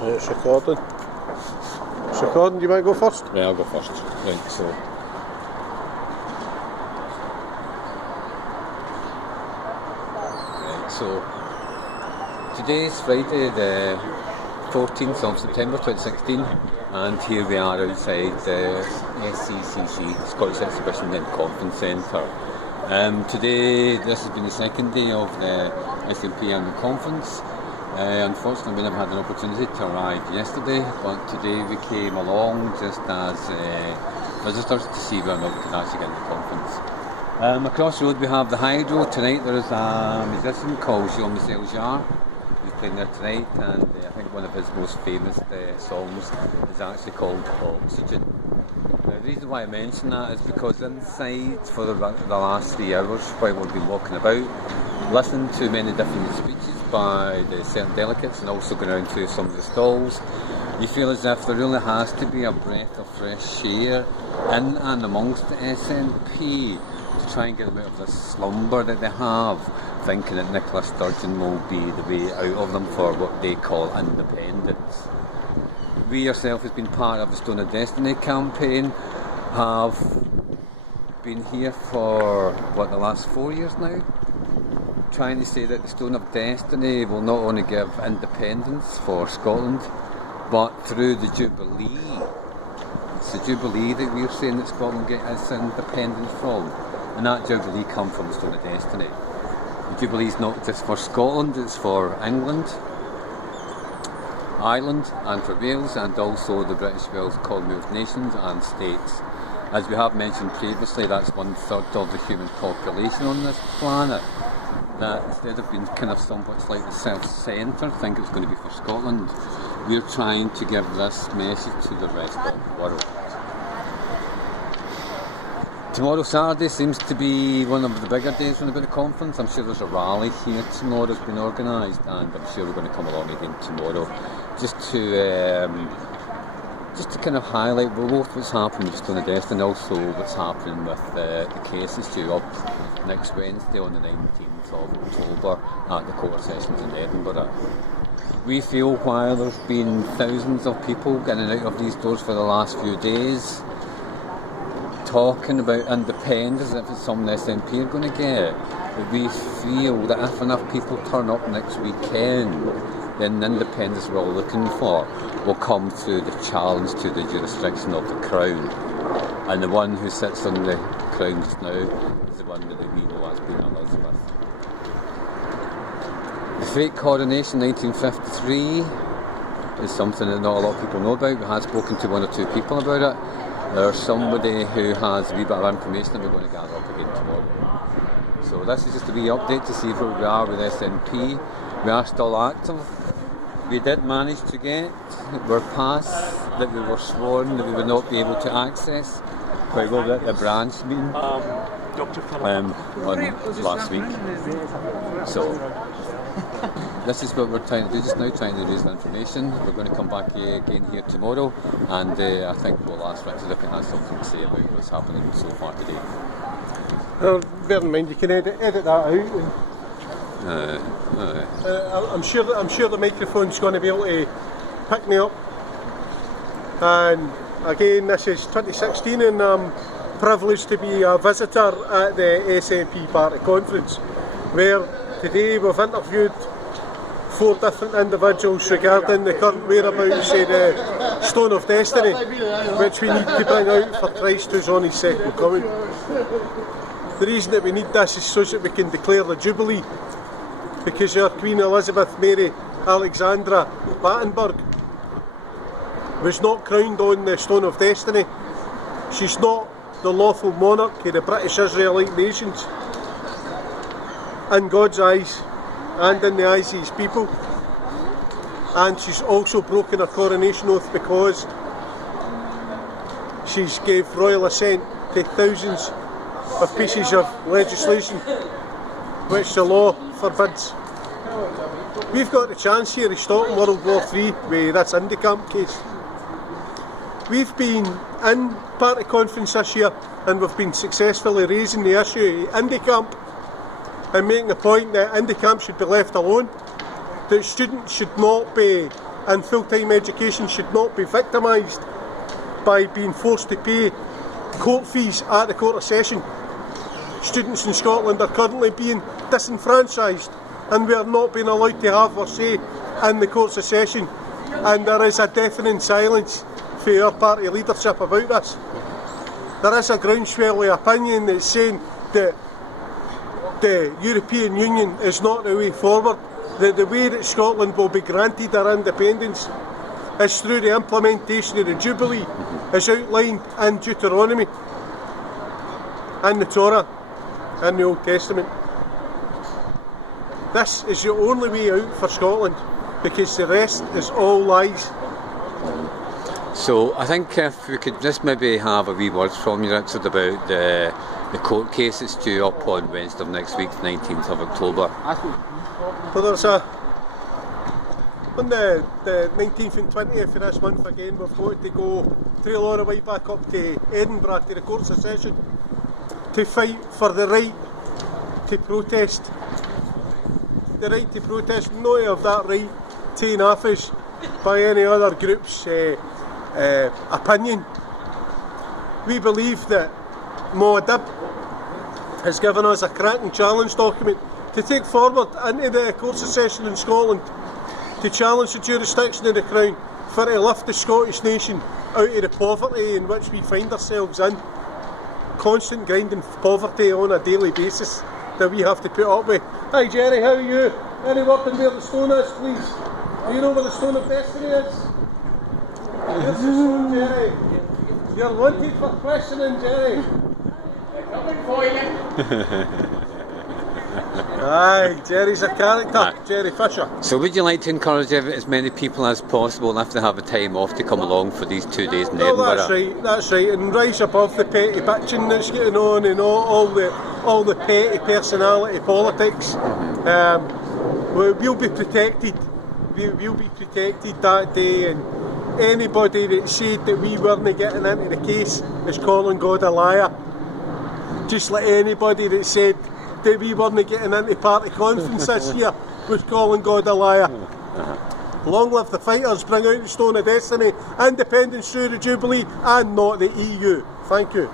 It's recording. It's recording. Do you want to go first? Yeah, I'll go first. Right, so. Right, so. Today is Friday, the 14th of September 2016, and here we are outside the SCCC, Scottish Exhibition and Conference Centre. Today, this has been the second day of the SNP annual conference. Unfortunately, we never had an opportunity to arrive yesterday, but today we came along just as visitors to see whether or not we could actually get to the conference. Across the road we have the Hydro. Tonight there is a musician called Jean-Michel Jarre who's playing there tonight, and I think one of his most famous songs is actually called Oxygen. Now, the reason why I mention that is because inside for the last 3 hours while we've been walking about, listening to many different speeches by the certain delegates and also going around to some of the stalls, you feel as if there really has to be a breath of fresh air in and amongst the SNP to try and get them out of the slumber that they have, thinking that Nicola Sturgeon will be the way out of them for what they call independence. We ourselves has been part of the Stone of Destiny campaign, have been here for the last 4 years now, trying to say that the Stone of Destiny will not only give independence for Scotland, but through the Jubilee. It's the Jubilee that we're saying that Scotland gets independence from, and that Jubilee comes from the Stone of Destiny. The Jubilee is not just for Scotland, it's for England, Ireland and for Wales, and also the British Wales Commonwealth nations and states. As we have mentioned previously, that's 1/3 of the human population on this planet. That instead of being kind of somewhat slightly self-centred, think it's going to be for Scotland, we're trying to give this message to the rest of the world. Tomorrow, Saturday, seems to be one of the bigger days about the conference. I'm sure there's a rally here tomorrow that's been organised, and I'm sure we're going to come along again tomorrow just to kind of highlight both what's happening with Stone of Destiny and also what's happening with the cases due up next Wednesday on the 19th of October at the Court of Sessions in Edinburgh. We feel while there's been thousands of people getting out of these doors for the last few days, talking about independence, if it's something the SNP are going to get, we feel that if enough people turn up next weekend, then the independence we're all looking for will come through the challenge to the jurisdiction of the Crown. And the one who sits on the Crown just now is the one that we know as Queen Elizabeth. The fake coronation 1953 is something that not a lot of people know about. We have spoken to 1 or 2 people about it. There's somebody who has a wee bit of information that we're going to gather up again tomorrow. So this is just a wee update to see where we are with SNP. We are still active. We did manage to get, we're past that we were sworn that we would not be able to access quite well at the branch meeting on last week. So this is what we're trying to do just now, trying to raise the information. We're going to come back again here tomorrow, and I think we'll ask Richard if he has something to say about what's happening so far today. Bear in mind you can edit that out. I'm sure the microphone's going to be able to pick me up. And again, this is 2016, and I'm privileged to be a visitor at the SNP Party Conference, where today we've interviewed 4 different individuals regarding the current whereabouts of the Stone of Destiny, which we need to bring out for Christ who's on his second coming. The reason that we need this is so that we can declare the Jubilee, because our Queen Elizabeth Mary Alexandra Battenberg was not crowned on the Stone of Destiny. She's not the lawful monarch of the British Israelite nations in God's eyes and in the eyes of his people. And she's also broken her coronation oath because she's gave royal assent to thousands of pieces of legislation which the law forbids. We've got the chance here of stopping World War III with this Indicamp case. We've been in party conference this year and we've been successfully raising the issue of Indicamp and making the point that Indicamp should be left alone, that students should not be and full-time education should not be victimised by being forced to pay court fees at the Court of Session. Students in Scotland are currently being disenfranchised, and we are not being allowed to have our say in the Courts of Session, and there is a deafening silence for our party leadership about this. There is a groundswell of opinion that's saying that the European Union is not the way forward, that the way that Scotland will be granted our independence is through the implementation of the Jubilee as outlined in Deuteronomy, in the Torah, in the Old Testament. This is the only way out for Scotland, because the rest is all lies. So I think if we could just maybe have a wee word from you, Richard, about the court case that's due up on Wednesday of next week, 19th of October. Well, there's on the 19th and 20th of this month again, we've got to go trail all the way back up to Edinburgh to the Courts of Session to fight for the right to protest. The right to protest, not of that right taken off us by any other group's opinion. We believe that Moadib has given us a cracking challenge document to take forward into the Courts of Session in Scotland to challenge the jurisdiction of the Crown for to lift the Scottish nation out of the poverty in which we find ourselves in. Constant grinding poverty on a daily basis that we have to put up with. Hi Jerry, how are you? Any word on where the stone is, please? Do you know where the Stone of Destiny is? Here's the stone, Jerry. You're wanted for questioning, Jerry. Coming for you. Aye, Jerry's a character, Jerry Fisher. So would you like to encourage as many people as possible, and if they have a time off, to come along for these 2 days in Edinburgh? That's right, and rise above the petty bitching that's getting on and all the petty personality politics. We'll be protected. We'll be protected that day, and anybody that said that we weren't getting into the case is calling God a liar. Just like anybody that said that we weren't getting into party conference this year was calling God a liar. Long live the fighters, bring out the Stone of Destiny, independence through the Jubilee and not the EU. Thank you.